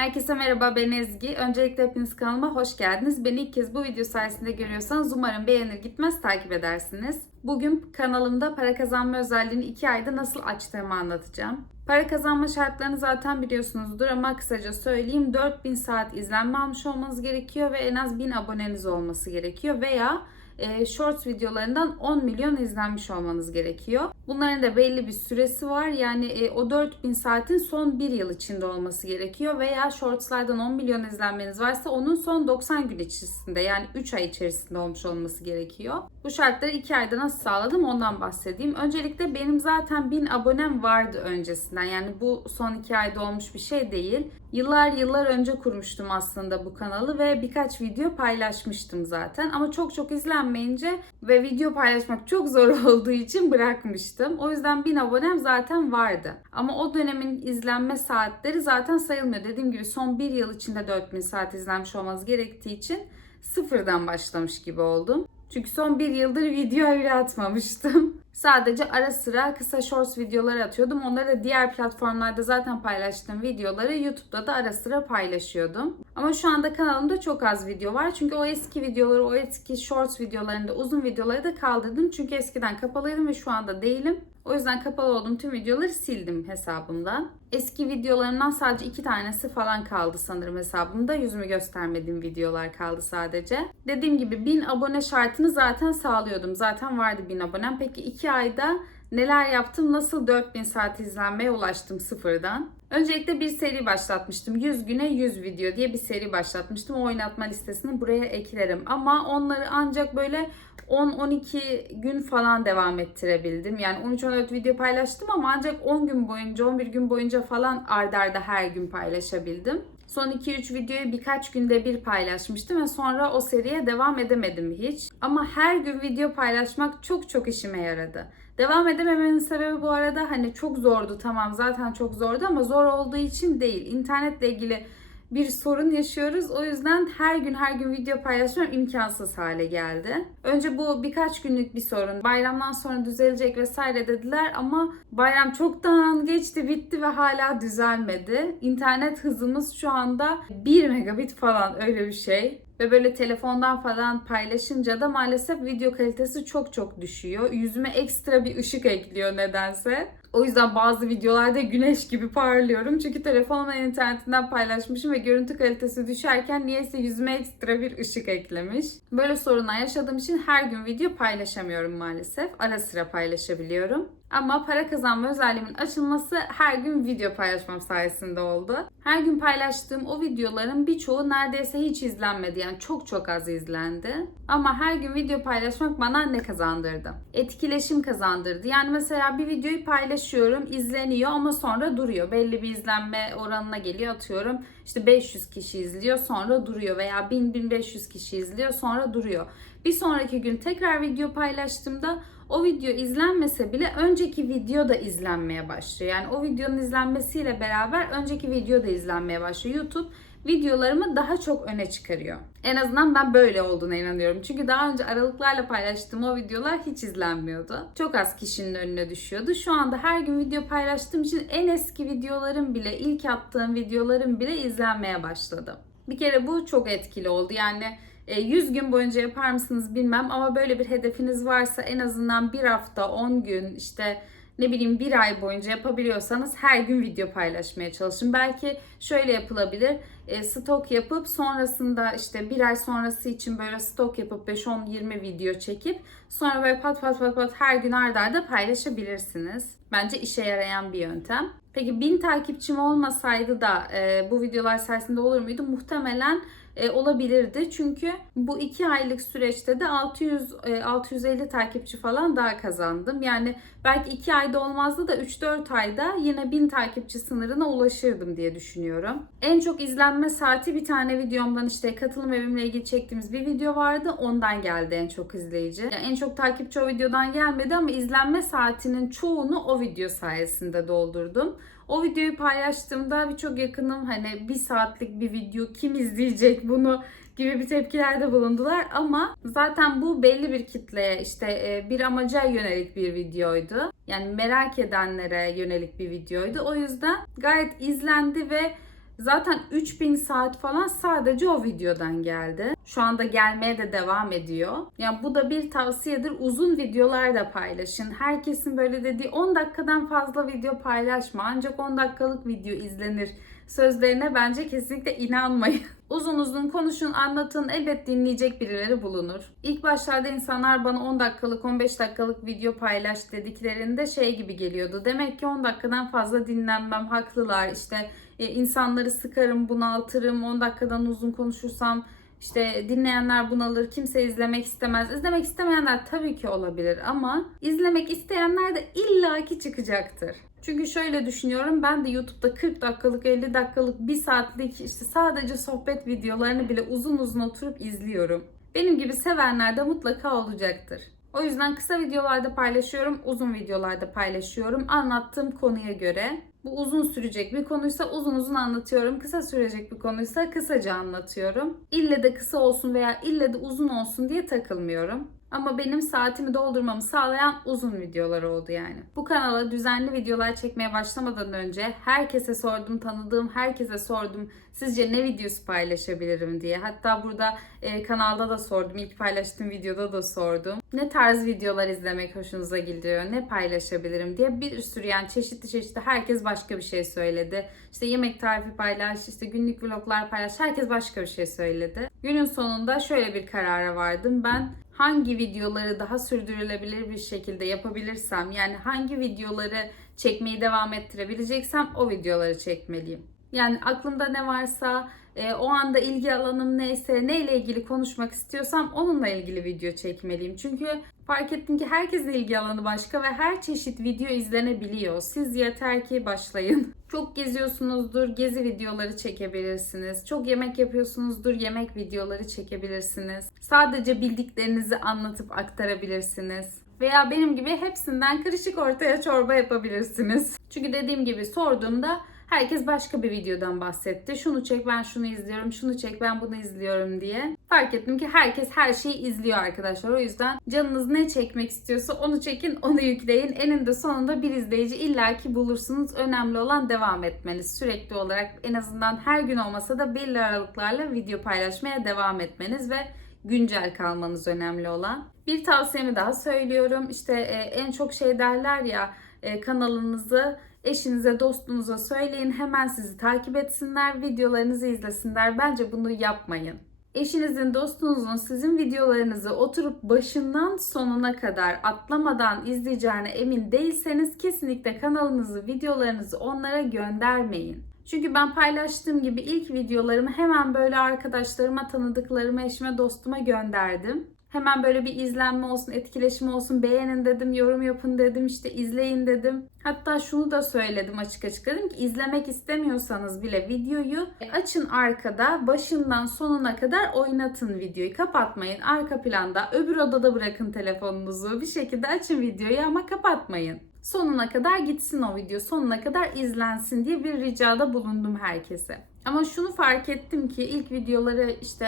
Herkese merhaba ben Ezgi. Öncelikle hepiniz kanalıma hoş geldiniz. Beni ilk kez bu video sayesinde görüyorsanız umarım beğenir gitmez takip edersiniz. Bugün kanalımda para kazanma özelliğini 2 ayda nasıl açtığımı anlatacağım. Para kazanma şartlarını zaten biliyorsunuzdur ama kısaca söyleyeyim. 4000 saat izlenme almış olmanız gerekiyor ve en az 1000 aboneniz olması gerekiyor veya e, shorts videolarından 10 milyon izlenmiş olmanız gerekiyor. Bunların da belli bir süresi var. Yani e, o 4000 saatin son 1 yıl içinde olması gerekiyor veya shortslardan 10 milyon izlenmeniz varsa onun son 90 gün içerisinde yani 3 ay içerisinde olmuş olması gerekiyor. Bu şartları 2 ayda nasıl sağladım ondan bahsedeyim. Öncelikle benim zaten 1000 abonem vardı öncesinden. Yani bu son 2 ayda olmuş bir şey değil. Yıllar yıllar önce kurmuştum aslında bu kanalı ve birkaç video paylaşmıştım zaten. Ama çok çok izlenmeyince ve video paylaşmak çok zor olduğu için bırakmıştım. O yüzden 1000 abonem zaten vardı. Ama o dönemin izlenme saatleri zaten sayılmıyor. Dediğim gibi son bir yıl içinde 4000 saat izlenmiş olmanız gerektiği için sıfırdan başlamış gibi oldum. Çünkü son bir yıldır video bile atmamıştım. Sadece ara sıra kısa shorts videoları atıyordum. Onları da diğer platformlarda zaten paylaştığım videoları YouTube'da da ara sıra paylaşıyordum. Ama şu anda kanalımda çok az video var. Çünkü o eski videoları, o eski shorts videolarını uzun videoları da kaldırdım. Çünkü eskiden kapalıydım ve şu anda değilim. O yüzden kapalı olduğum tüm videoları sildim hesabımdan. Eski videolarımdan sadece iki tanesi falan kaldı sanırım hesabımda. Yüzümü göstermediğim videolar kaldı sadece. Dediğim gibi 1000 abone şartını zaten sağlıyordum. Zaten vardı 1000 abonem. Peki 2 ayda neler yaptım? Nasıl 4000 saat izlenmeye ulaştım sıfırdan? Öncelikle bir seri başlatmıştım. 100 güne 100 video diye bir seri başlatmıştım. O oynatma listesini buraya eklerim. Ama onları ancak böyle 10-12 gün falan devam ettirebildim. Yani 13-14 video paylaştım ama ancak 10 gün boyunca, 11 gün boyunca falan ardarda arda her gün paylaşabildim. Son 2-3 videoyu birkaç günde bir paylaşmıştım ve sonra o seriye devam edemedim hiç. Ama her gün video paylaşmak çok çok işime yaradı. Devam edememenin sebebi bu arada hani çok zordu tamam zaten çok zordu ama zor olduğu için değil. İnternetle ilgili bir sorun yaşıyoruz. O yüzden her gün her gün video paylaşmam imkansız hale geldi. Önce bu birkaç günlük bir sorun. Bayramdan sonra düzelecek vesaire dediler ama bayram çoktan geçti bitti ve hala düzelmedi. İnternet hızımız şu anda 1 megabit falan öyle bir şey. Ve böyle telefondan falan paylaşınca da maalesef video kalitesi çok çok düşüyor. Yüzüme ekstra bir ışık ekliyor nedense. O yüzden bazı videolarda güneş gibi parlıyorum. Çünkü telefonla internetinden paylaşmışım ve görüntü kalitesi düşerken niyeyse yüzüme ekstra bir ışık eklemiş. Böyle sorunlar yaşadığım için her gün video paylaşamıyorum maalesef. Ara sıra paylaşabiliyorum. Ama para kazanma özelliğimin açılması her gün video paylaşmam sayesinde oldu. Her gün paylaştığım o videoların birçoğu neredeyse hiç izlenmedi. Yani çok çok az izlendi. Ama her gün video paylaşmak bana ne kazandırdı? Etkileşim kazandırdı. Yani mesela bir videoyu paylaşıyorum, izleniyor ama sonra duruyor. Belli bir izlenme oranına geliyor atıyorum. İşte 500 kişi izliyor sonra duruyor veya 1000-1500 kişi izliyor sonra duruyor. Bir sonraki gün tekrar video paylaştığımda o video izlenmese bile önceki video da izlenmeye başlıyor. Yani o videonun izlenmesiyle beraber önceki video da izlenmeye başlıyor. YouTube videolarımı daha çok öne çıkarıyor. En azından ben böyle olduğuna inanıyorum. Çünkü daha önce aralıklarla paylaştığım o videolar hiç izlenmiyordu. Çok az kişinin önüne düşüyordu. Şu anda her gün video paylaştığım için en eski videolarım bile, ilk attığım videolarım bile izlenmeye başladı. Bir kere bu çok etkili oldu. Yani 100 e, gün boyunca yapar mısınız bilmem ama böyle bir hedefiniz varsa en azından bir hafta, 10 gün işte ne bileyim bir ay boyunca yapabiliyorsanız her gün video paylaşmaya çalışın. Belki şöyle yapılabilir. E, stok yapıp sonrasında işte bir ay sonrası için böyle stok yapıp 5-10-20 video çekip sonra böyle pat pat pat pat her gün ardarda arda paylaşabilirsiniz. Bence işe yarayan bir yöntem. Peki 1000 takipçim olmasaydı da e, bu videolar sayesinde olur muydu? Muhtemelen e, olabilirdi. Çünkü bu iki aylık süreçte de 600 e, 650 takipçi falan daha kazandım. Yani belki iki ayda olmazdı da 3-4 ayda yine 1000 takipçi sınırına ulaşırdım diye düşünüyorum. En çok izlenme saati bir tane videomdan işte katılım evimle ilgili çektiğimiz bir video vardı. Ondan geldi en çok izleyici. Yani en çok takipçi o videodan gelmedi ama izlenme saatinin çoğunu o video sayesinde doldurdum. O videoyu paylaştığımda birçok yakınım hani bir saatlik bir video kim izleyecek bunu gibi bir tepkilerde bulundular ama zaten bu belli bir kitleye işte e, bir amaca yönelik bir videoydu. Yani merak edenlere yönelik bir videoydu. O yüzden gayet izlendi ve Zaten 3000 saat falan sadece o videodan geldi. Şu anda gelmeye de devam ediyor. Yani bu da bir tavsiyedir. Uzun videolar da paylaşın. Herkesin böyle dediği 10 dakikadan fazla video paylaşma. Ancak 10 dakikalık video izlenir sözlerine bence kesinlikle inanmayın. Uzun uzun konuşun, anlatın. Elbet dinleyecek birileri bulunur. İlk başlarda insanlar bana 10 dakikalık, 15 dakikalık video paylaş dediklerinde şey gibi geliyordu. Demek ki 10 dakikadan fazla dinlenmem, haklılar. İşte insanları sıkarım, bunaltırım. 10 dakikadan uzun konuşursam işte dinleyenler bunalır, kimse izlemek istemez. İzlemek istemeyenler tabii ki olabilir ama izlemek isteyenler de illaki çıkacaktır. Çünkü şöyle düşünüyorum ben de YouTube'da 40 dakikalık, 50 dakikalık, 1 saatlik işte sadece sohbet videolarını bile uzun uzun oturup izliyorum. Benim gibi sevenler de mutlaka olacaktır. O yüzden kısa videolarda paylaşıyorum, uzun videolarda paylaşıyorum. Anlattığım konuya göre. Bu uzun sürecek bir konuysa uzun uzun anlatıyorum. Kısa sürecek bir konuysa kısaca anlatıyorum. İlle de kısa olsun veya ille de uzun olsun diye takılmıyorum. Ama benim saatimi doldurmamı sağlayan uzun videolar oldu yani. Bu kanala düzenli videolar çekmeye başlamadan önce herkese sordum, tanıdığım herkese sordum. Sizce ne videosu paylaşabilirim diye. Hatta burada e, kanalda da sordum. İlk paylaştığım videoda da sordum. Ne tarz videolar izlemek hoşunuza gidiyor, ne paylaşabilirim diye bir sürü yani çeşitli çeşitli herkes başka bir şey söyledi. İşte yemek tarifi paylaş, işte günlük vloglar paylaş. Herkes başka bir şey söyledi. Günün sonunda şöyle bir karara vardım. Ben hangi videoları daha sürdürülebilir bir şekilde yapabilirsem yani hangi videoları çekmeyi devam ettirebileceksem o videoları çekmeliyim. Yani aklımda ne varsa e, o anda ilgi alanım neyse neyle ilgili konuşmak istiyorsam onunla ilgili video çekmeliyim. Çünkü fark ettim ki herkesin ilgi alanı başka ve her çeşit video izlenebiliyor. Siz yeter ki başlayın. Çok geziyorsunuzdur, gezi videoları çekebilirsiniz. Çok yemek yapıyorsunuzdur, yemek videoları çekebilirsiniz. Sadece bildiklerinizi anlatıp aktarabilirsiniz. Veya benim gibi hepsinden karışık ortaya çorba yapabilirsiniz. Çünkü dediğim gibi sorduğumda herkes başka bir videodan bahsetti. Şunu çek ben şunu izliyorum, şunu çek ben bunu izliyorum diye. Fark ettim ki herkes her şeyi izliyor arkadaşlar. O yüzden canınız ne çekmek istiyorsa onu çekin, onu yükleyin. Eninde sonunda bir izleyici illaki bulursunuz. Önemli olan devam etmeniz. Sürekli olarak en azından her gün olmasa da belli aralıklarla video paylaşmaya devam etmeniz ve güncel kalmanız önemli olan. Bir tavsiyemi daha söylüyorum. İşte e, en çok şey derler ya e, kanalınızı eşinize, dostunuza söyleyin. Hemen sizi takip etsinler, videolarınızı izlesinler. Bence bunu yapmayın. Eşinizin, dostunuzun sizin videolarınızı oturup başından sonuna kadar atlamadan izleyeceğine emin değilseniz kesinlikle kanalınızı, videolarınızı onlara göndermeyin. Çünkü ben paylaştığım gibi ilk videolarımı hemen böyle arkadaşlarıma, tanıdıklarıma, eşime, dostuma gönderdim. Hemen böyle bir izlenme olsun, etkileşim olsun, beğenin dedim, yorum yapın dedim, işte izleyin dedim. Hatta şunu da söyledim açık açık dedim ki izlemek istemiyorsanız bile videoyu açın arkada başından sonuna kadar oynatın videoyu. Kapatmayın arka planda öbür odada bırakın telefonunuzu bir şekilde açın videoyu ama kapatmayın sonuna kadar gitsin o video, sonuna kadar izlensin diye bir ricada bulundum herkese. Ama şunu fark ettim ki ilk videoları işte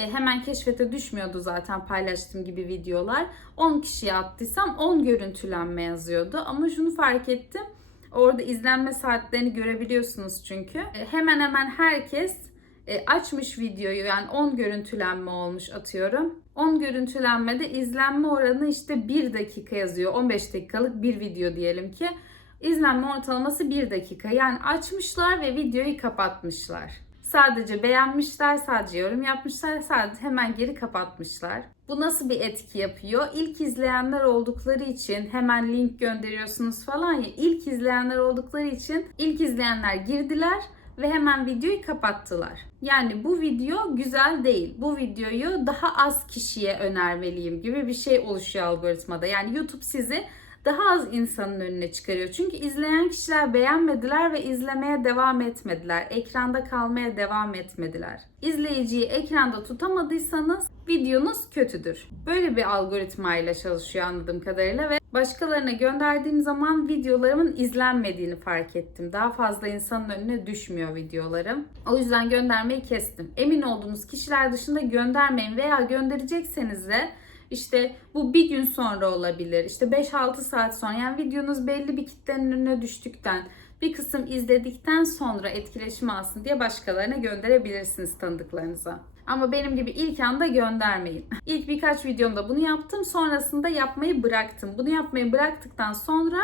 hemen keşfete düşmüyordu zaten paylaştığım gibi videolar. 10 kişiye attıysam 10 görüntülenme yazıyordu. Ama şunu fark ettim. Orada izlenme saatlerini görebiliyorsunuz çünkü. E, hemen hemen herkes e, açmış videoyu yani 10 görüntülenme olmuş atıyorum. 10 görüntülenmede izlenme oranı işte 1 dakika yazıyor. 15 dakikalık bir video diyelim ki. İzlenme ortalaması 1 dakika. Yani açmışlar ve videoyu kapatmışlar. Sadece beğenmişler, sadece yorum yapmışlar, sadece hemen geri kapatmışlar. Bu nasıl bir etki yapıyor? İlk izleyenler oldukları için hemen link gönderiyorsunuz falan ya. İlk izleyenler oldukları için ilk izleyenler girdiler ve hemen videoyu kapattılar. Yani bu video güzel değil. Bu videoyu daha az kişiye önermeliyim gibi bir şey oluşuyor algoritmada. Yani YouTube sizi daha az insanın önüne çıkarıyor. Çünkü izleyen kişiler beğenmediler ve izlemeye devam etmediler. Ekranda kalmaya devam etmediler. İzleyiciyi ekranda tutamadıysanız videonuz kötüdür. Böyle bir algoritma ile çalışıyor anladığım kadarıyla ve başkalarına gönderdiğim zaman videolarımın izlenmediğini fark ettim. Daha fazla insanın önüne düşmüyor videolarım. O yüzden göndermeyi kestim. Emin olduğunuz kişiler dışında göndermeyin veya gönderecekseniz de işte bu bir gün sonra olabilir. İşte 5-6 saat sonra yani videonuz belli bir kitlenin önüne düştükten Bir kısım izledikten sonra etkileşim alsın diye başkalarına gönderebilirsiniz tanıdıklarınıza. Ama benim gibi ilk anda göndermeyin. İlk birkaç videomda bunu yaptım. Sonrasında yapmayı bıraktım. Bunu yapmayı bıraktıktan sonra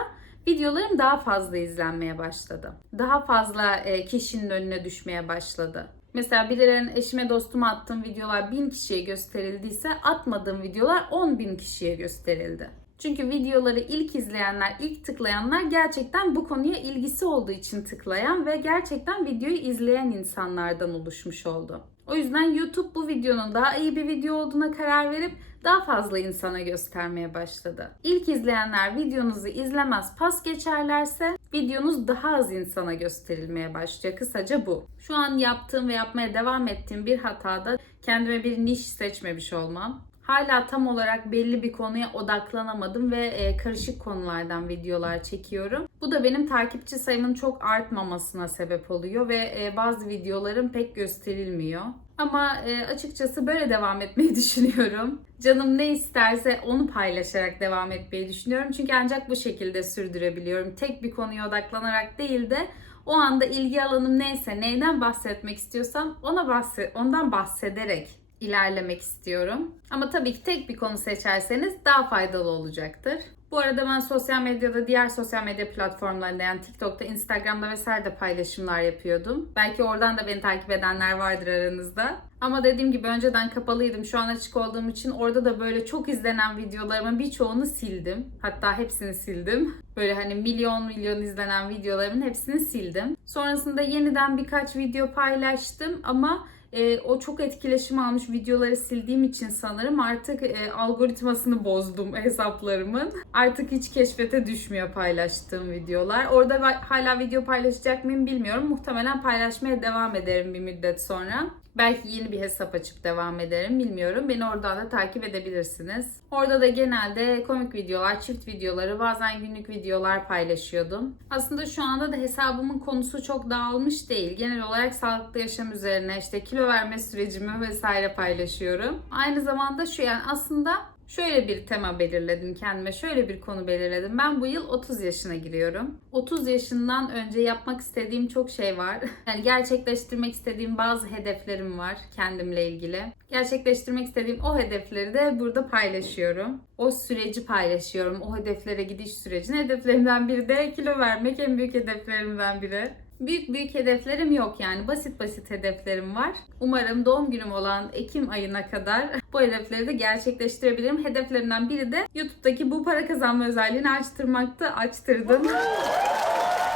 videolarım daha fazla izlenmeye başladı. Daha fazla e, kişinin önüne düşmeye başladı. Mesela birilerinin eşime dostuma attığım videolar 1000 kişiye gösterildiyse atmadığım videolar 10 bin kişiye gösterildi. Çünkü videoları ilk izleyenler, ilk tıklayanlar gerçekten bu konuya ilgisi olduğu için tıklayan ve gerçekten videoyu izleyen insanlardan oluşmuş oldu. O yüzden YouTube bu videonun daha iyi bir video olduğuna karar verip daha fazla insana göstermeye başladı. İlk izleyenler videonuzu izlemez pas geçerlerse videonuz daha az insana gösterilmeye başlıyor. Kısaca bu. Şu an yaptığım ve yapmaya devam ettiğim bir hatada kendime bir niş seçmemiş olmam. Hala tam olarak belli bir konuya odaklanamadım ve e, karışık konulardan videolar çekiyorum. Bu da benim takipçi sayımın çok artmamasına sebep oluyor ve e, bazı videolarım pek gösterilmiyor. Ama e, açıkçası böyle devam etmeyi düşünüyorum. Canım ne isterse onu paylaşarak devam etmeyi düşünüyorum. Çünkü ancak bu şekilde sürdürebiliyorum. Tek bir konuya odaklanarak değil de o anda ilgi alanım neyse, neyden bahsetmek istiyorsam ona bahset, ondan bahsederek ilerlemek istiyorum. Ama tabii ki tek bir konu seçerseniz daha faydalı olacaktır. Bu arada ben sosyal medyada diğer sosyal medya platformlarında yani TikTok'ta, Instagram'da vesaire de paylaşımlar yapıyordum. Belki oradan da beni takip edenler vardır aranızda. Ama dediğim gibi önceden kapalıydım. Şu an açık olduğum için orada da böyle çok izlenen videolarımın birçoğunu sildim. Hatta hepsini sildim. Böyle hani milyon milyon izlenen videolarımın hepsini sildim. Sonrasında yeniden birkaç video paylaştım ama e, o çok etkileşim almış videoları sildiğim için sanırım artık e, algoritmasını bozdum hesaplarımın. Artık hiç keşfete düşmüyor paylaştığım videolar. Orada hala video paylaşacak mıyım bilmiyorum. Muhtemelen paylaşmaya devam ederim bir müddet sonra. Belki yeni bir hesap açıp devam ederim bilmiyorum. Beni oradan da takip edebilirsiniz. Orada da genelde komik videolar, çift videoları, bazen günlük videolar paylaşıyordum. Aslında şu anda da hesabımın konusu çok dağılmış değil. Genel olarak sağlıklı yaşam üzerine işte kilo verme sürecimi vesaire paylaşıyorum. Aynı zamanda şu yani aslında Şöyle bir tema belirledim kendime, şöyle bir konu belirledim. Ben bu yıl 30 yaşına giriyorum. 30 yaşından önce yapmak istediğim çok şey var. Yani gerçekleştirmek istediğim bazı hedeflerim var kendimle ilgili. Gerçekleştirmek istediğim o hedefleri de burada paylaşıyorum. O süreci paylaşıyorum. O hedeflere gidiş sürecini. Hedeflerimden biri de kilo vermek en büyük hedeflerimden biri. Büyük büyük hedeflerim yok yani basit basit hedeflerim var. Umarım doğum günüm olan Ekim ayına kadar bu hedefleri de gerçekleştirebilirim. Hedeflerimden biri de YouTube'daki bu para kazanma özelliğini açtırmaktı. Açtırdım.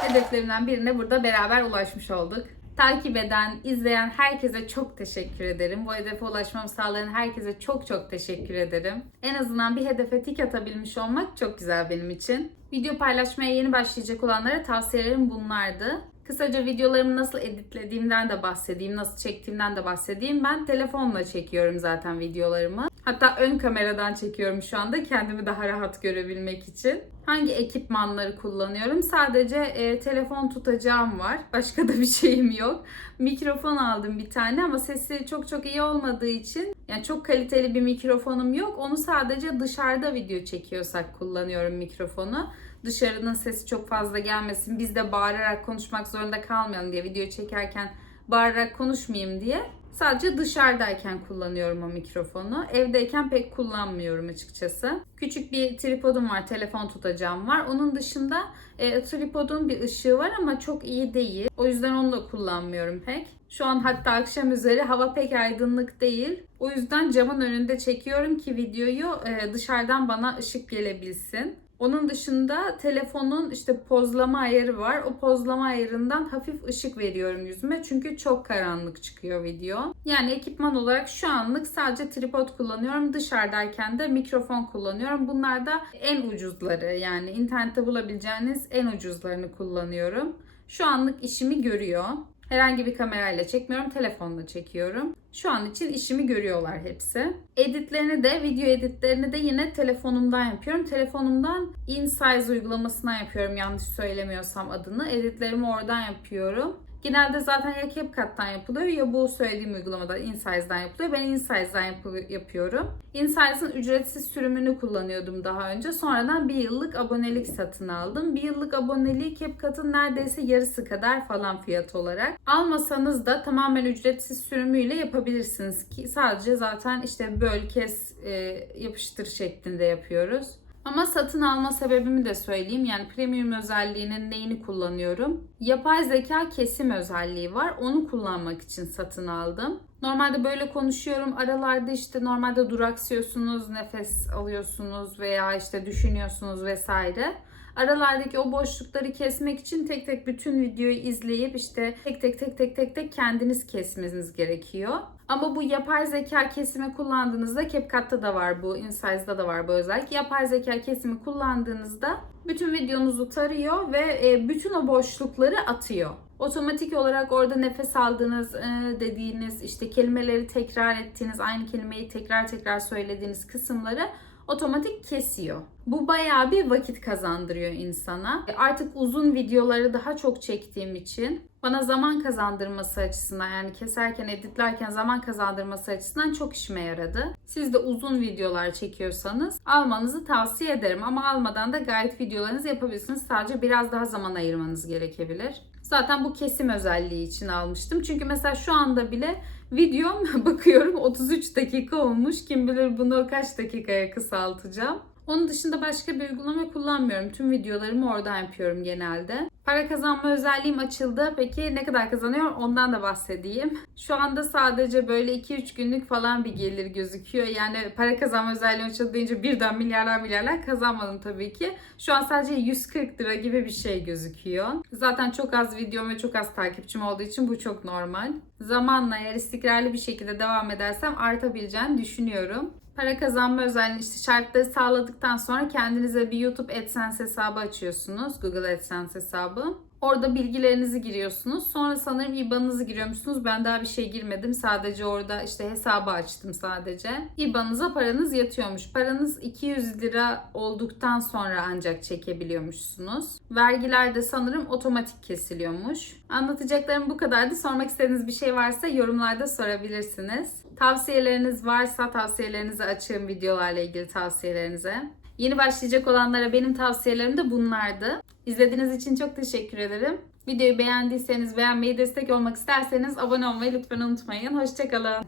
Hedeflerimden birine burada beraber ulaşmış olduk. Takip eden, izleyen herkese çok teşekkür ederim. Bu hedefe ulaşmamı sağlayan herkese çok çok teşekkür ederim. En azından bir hedefe tik atabilmiş olmak çok güzel benim için. Video paylaşmaya yeni başlayacak olanlara tavsiyelerim bunlardı. Kısaca videolarımı nasıl editlediğimden de bahsedeyim, nasıl çektiğimden de bahsedeyim. Ben telefonla çekiyorum zaten videolarımı. Hatta ön kameradan çekiyorum şu anda kendimi daha rahat görebilmek için. Hangi ekipmanları kullanıyorum? Sadece e, telefon tutacağım var. Başka da bir şeyim yok. Mikrofon aldım bir tane ama sesi çok çok iyi olmadığı için yani çok kaliteli bir mikrofonum yok. Onu sadece dışarıda video çekiyorsak kullanıyorum mikrofonu dışarının sesi çok fazla gelmesin. Biz de bağırarak konuşmak zorunda kalmayalım diye video çekerken bağırarak konuşmayayım diye. Sadece dışarıdayken kullanıyorum o mikrofonu. Evdeyken pek kullanmıyorum açıkçası. Küçük bir tripodum var, telefon tutacağım var. Onun dışında e, tripodun bir ışığı var ama çok iyi değil. O yüzden onu da kullanmıyorum pek. Şu an hatta akşam üzeri hava pek aydınlık değil. O yüzden camın önünde çekiyorum ki videoyu e, dışarıdan bana ışık gelebilsin. Onun dışında telefonun işte pozlama ayarı var. O pozlama ayarından hafif ışık veriyorum yüzüme. Çünkü çok karanlık çıkıyor video. Yani ekipman olarak şu anlık sadece tripod kullanıyorum. Dışarıdayken de mikrofon kullanıyorum. Bunlar da en ucuzları. Yani internette bulabileceğiniz en ucuzlarını kullanıyorum. Şu anlık işimi görüyor. Herhangi bir kamerayla çekmiyorum, telefonla çekiyorum. Şu an için işimi görüyorlar hepsi. Editlerini de, video editlerini de yine telefonumdan yapıyorum. Telefonumdan InSize uygulamasından yapıyorum yanlış söylemiyorsam adını. Editlerimi oradan yapıyorum. Genelde zaten ya CapCut'tan yapılıyor ya bu söylediğim uygulamada InSize'dan yapılıyor. Ben InSize'dan yapı- yapıyorum. InSize'ın ücretsiz sürümünü kullanıyordum daha önce. Sonradan bir yıllık abonelik satın aldım. Bir yıllık aboneliği CapCut'ın neredeyse yarısı kadar falan fiyat olarak. Almasanız da tamamen ücretsiz sürümüyle yapabilirsiniz ki sadece zaten işte böl kes e, yapıştır şeklinde yapıyoruz. Ama satın alma sebebimi de söyleyeyim. Yani premium özelliğinin neyini kullanıyorum? Yapay zeka kesim özelliği var. Onu kullanmak için satın aldım. Normalde böyle konuşuyorum. Aralarda işte normalde duraksıyorsunuz, nefes alıyorsunuz veya işte düşünüyorsunuz vesaire. Aralardaki o boşlukları kesmek için tek tek bütün videoyu izleyip işte tek tek tek tek tek tek kendiniz kesmeniz gerekiyor. Ama bu yapay zeka kesimi kullandığınızda CapCut'ta da var bu, InSize'da da var bu özellik. Yapay zeka kesimi kullandığınızda bütün videonuzu tarıyor ve e, bütün o boşlukları atıyor. Otomatik olarak orada nefes aldığınız, e, dediğiniz, işte kelimeleri tekrar ettiğiniz, aynı kelimeyi tekrar tekrar söylediğiniz kısımları otomatik kesiyor. Bu bayağı bir vakit kazandırıyor insana. Artık uzun videoları daha çok çektiğim için bana zaman kazandırması açısından yani keserken, editlerken zaman kazandırması açısından çok işime yaradı. Siz de uzun videolar çekiyorsanız almanızı tavsiye ederim ama almadan da gayet videolarınızı yapabilirsiniz. Sadece biraz daha zaman ayırmanız gerekebilir. Zaten bu kesim özelliği için almıştım. Çünkü mesela şu anda bile videom bakıyorum 33 dakika olmuş. Kim bilir bunu kaç dakikaya kısaltacağım. Onun dışında başka bir uygulama kullanmıyorum. Tüm videolarımı oradan yapıyorum genelde. Para kazanma özelliğim açıldı. Peki ne kadar kazanıyor? Ondan da bahsedeyim. Şu anda sadece böyle 2-3 günlük falan bir gelir gözüküyor. Yani para kazanma özelliğim açıldı deyince birden milyarlar milyarlar kazanmadım tabii ki. Şu an sadece 140 lira gibi bir şey gözüküyor. Zaten çok az videom ve çok az takipçim olduğu için bu çok normal. Zamanla eğer istikrarlı bir şekilde devam edersem artabileceğini düşünüyorum para kazanma özelliği işte şartları sağladıktan sonra kendinize bir YouTube AdSense hesabı açıyorsunuz. Google AdSense hesabı. Orada bilgilerinizi giriyorsunuz. Sonra sanırım IBAN'ınızı giriyormuşsunuz. Ben daha bir şey girmedim. Sadece orada işte hesabı açtım sadece. IBAN'ınıza paranız yatıyormuş. Paranız 200 lira olduktan sonra ancak çekebiliyormuşsunuz. Vergiler de sanırım otomatik kesiliyormuş. Anlatacaklarım bu kadardı. Sormak istediğiniz bir şey varsa yorumlarda sorabilirsiniz. Tavsiyeleriniz varsa tavsiyelerinizi açığım videolarla ilgili tavsiyelerinize. Yeni başlayacak olanlara benim tavsiyelerim de bunlardı. İzlediğiniz için çok teşekkür ederim. Videoyu beğendiyseniz, beğenmeyi, destek olmak isterseniz abone olmayı lütfen unutmayın. Hoşçakalın.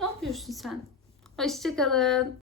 Ne yapıyorsun sen? Hoşçakalın.